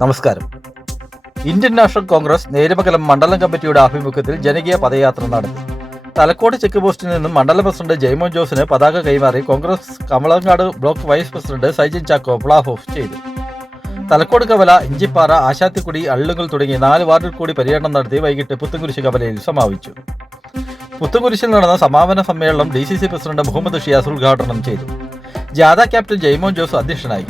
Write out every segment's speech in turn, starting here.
നമസ്കാരം. Indian national Congress Neriamangalam മണ്ഡലം കമ്മിറ്റിയുടെ ആഭിമുഖ്യത്തിൽ ജനകീയ പദയാത്ര നടത്തി. തലക്കോട് ചെക്ക് പോസ്റ്റിൽ നിന്നും മണ്ഡലം പ്രസിഡന്റ് ജയ്മോൻ ജോസിന് പതാക കൈമാറി Congress Kamalangad block vice president Saijin Chacko off ചെയ്തു. തലക്കോട് കവല ഇഞ്ചിപ്പാറ ആശാത്തിക്കുടി അള്ളുങ്ങൾ തുടങ്ങി നാല് വാർഡിൽ കൂടി പര്യടനം നടത്തി വൈകിട്ട് പുത്തുകുരിശ് കവലയിൽ സമാപിച്ചു. പുത്തുകുരിശിൽ നടന്ന സമാപന സമ്മേളനം D C C president Muhammad Shiyas ഉദ്ഘാടനം ചെയ്തു. ജാഥ ക്യാപ്റ്റൻ ജയ്മോൻ ജോസ് അധ്യക്ഷനായി.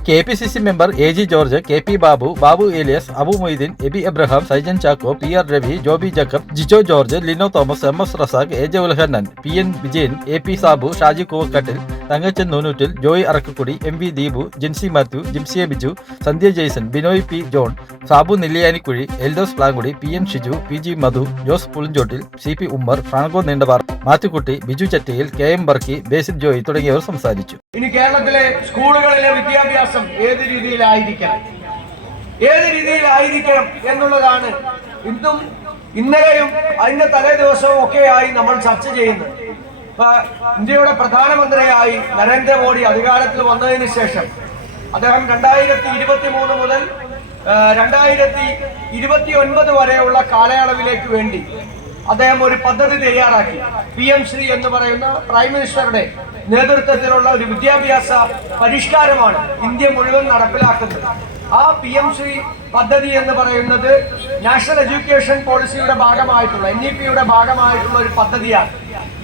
K P C C member A G George K P Babu Babu Elias Abu Moideen Aby Abraham Saijan Chacko P R Ravi Joby Jacob Jijo George Lino Thomas M S Razak A J Ulhannan P N Vijayan A P Sabu Shaji Koovakkattil Thankachan Noonoottil Joy Arakkakudi M V Deepu Jincy Mathew Jimsiya Biju Sandhya Jaison Binoy P John Sabu Nelliyanikuzhi Eldhose Plankudi P N Shiju P G Madhu Jose Pulinchottil C P Ummer Franco Neendavar Mathukutty Biju Chattayil K M Barki Basil Joy തുടങ്ങിയവർ സംസാരിച്ചു. ഇനി കേരളത്തിലെ സ്കൂളുകളിലെ വിദ്യാഭ്യാസം ഏത് രീതിയിലായിരിക്കണം? ഏത് രീതിയിലായിരിക്കണം എന്നുള്ളതാണ് ഇന്നും ഇന്നലെയും അതിന്റെ തലേ ദിവസവും ഒക്കെയായി നമ്മൾ ചർച്ച ചെയ്യുന്നത്. ഇന്ത്യയുടെ പ്രധാനമന്ത്രിയായി നരേന്ദ്രമോദി അധികാരത്തിൽ വന്നതിന് ശേഷം അദ്ദേഹം രണ്ടായിരത്തി ഇരുപത്തി മൂന്ന് മുതൽ രണ്ടായിരത്തി ഇരുപത്തി ഒൻപത് വരെയുള്ള കാലയളവിലേക്ക് വേണ്ടി അദ്ദേഹം ഒരു പദ്ധതി തയ്യാറാക്കി. പി എം ശ്രീ എന്ന് പറയുന്ന പ്രൈം മിനിസ്റ്ററുടെ നേതൃത്വത്തിലുള്ള ഒരു വിദ്യാഭ്യാസ പരിഷ്കാരമാണ് ഇന്ത്യ മുഴുവൻ നടപ്പിലാക്കുന്നത്. ആ പി എം ശ്രീ പദ്ധതി എന്ന് പറയുന്നത് നാഷണൽ എഡ്യൂക്കേഷൻ പോളിസിയുടെ ഭാഗമായിട്ടുള്ള എൻ ഇ പിയുടെ ഭാഗമായിട്ടുള്ള ഒരു പദ്ധതിയാണ്.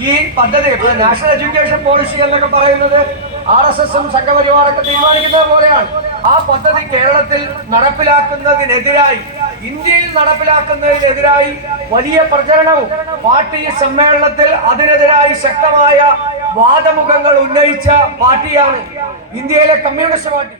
ഈ പദ്ധതി നാഷണൽ എഡ്യൂക്കേഷൻ പോളിസി എന്നൊക്കെ പറയുന്നത് ആർ എസ് എസും സംഘപരിവാറൊക്കെ തീരുമാനിക്കുന്നത് പോലെയാണ്. ആ പദ്ധതി കേരളത്തിൽ നടപ്പിലാക്കുന്നതിനെതിരായി ഇന്ത്യയിൽ നടപ്പിലാക്കുന്നതിനെതിരായി വലിയ പ്രചരണവും പാർട്ടി സമ്മേളനത്തിൽ അതിനെതിരായി ശക്തമായ വാദമുഖങ്ങൾ ഉന്നയിച്ച പാർട്ടിയാണ് ഇന്ത്യയിലെ കമ്മ്യൂണിസ്റ്റ് പാർട്ടി.